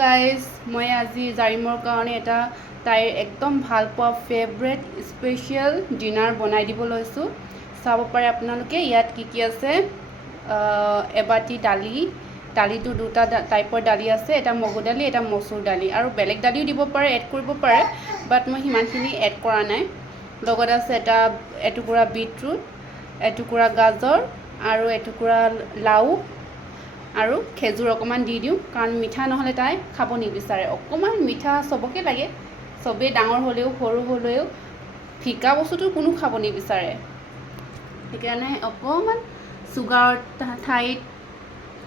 Guys মই আজি জাৰিমৰ কাৰণে এটা তাইৰ একদম ভাল পোৱা ফেভৰেট স্পেচিয়েল ডিনাৰ বনাই দিব লৈছোঁ। চাব পাৰে আপোনালোকে ইয়াত কি আছে। এবাটি দালিটো দুটা টাইপৰ দালি আছে, এটা মগু দালি এটা মচুৰ দালি, আৰু বেলেগ দালিও দিব পাৰে, এড কৰিব পাৰে, বাট মই সিমানখিনি এড কৰা নাই। লগত আছে এটুকুৰা বিটৰুট, এটুকুৰা গাজৰ আৰু এটুকুৰা লাও আৰু খেজুৰ অকণমান দি দিওঁ, কাৰণ মিঠা নহ'লে তাই খাব নিবিচাৰে। অকণমান মিঠা চবকে লাগে, চবেই ডাঙৰ হ'লেও সৰু হ'লেও ফিকা বস্তুটো কোনো খাব নিবিচাৰে। সেইকাৰণে অকণমান চুগাৰৰ ঠাইত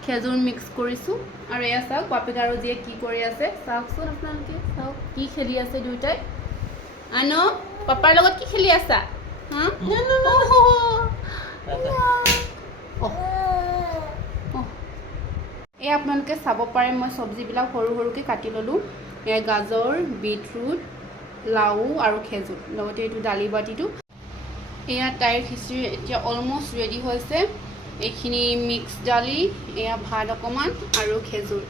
খেজুৰ মিক্স কৰিছোঁ। আৰু এয়া চাওক বাপেক আৰু জীয়ে কি কৰি আছে, চাওকচোন আপোনালোকে, চাওক কি খেলি আছে দুয়োটাই। আনো পাপাৰ লগত কি খেলি আছা? হা এয়া আপোনালোকে চাব পাৰে মই চব্জিবিলাক সৰু সৰুকৈ কাটি ল'লোঁ। এয়া গাজৰ, বিটৰুট, লাও আৰু খেজুৰ, লগতে এইটো দালি বাতিটো। এয়া তাইৰ খিচিৰি এতিয়া অলমষ্ট ৰেডি হৈছে। এইখিনি মিক্স দালি, এয়া ভাত অকণমান আৰু খেজুৰ।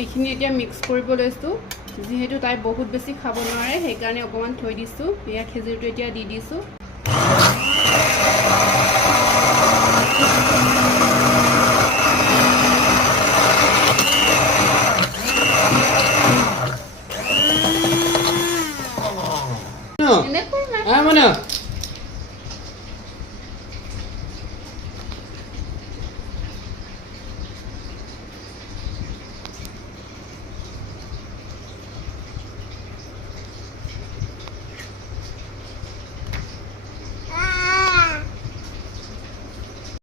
এইখিনি এতিয়া মিক্স কৰিব লৈছোঁ। যিহেতু তাই বহুত বেছি খাব নোৱাৰে, সেইকাৰণে অকণমান থৈ দিছোঁ। এয়া খেজুৰটো এতিয়া দি দিছোঁ।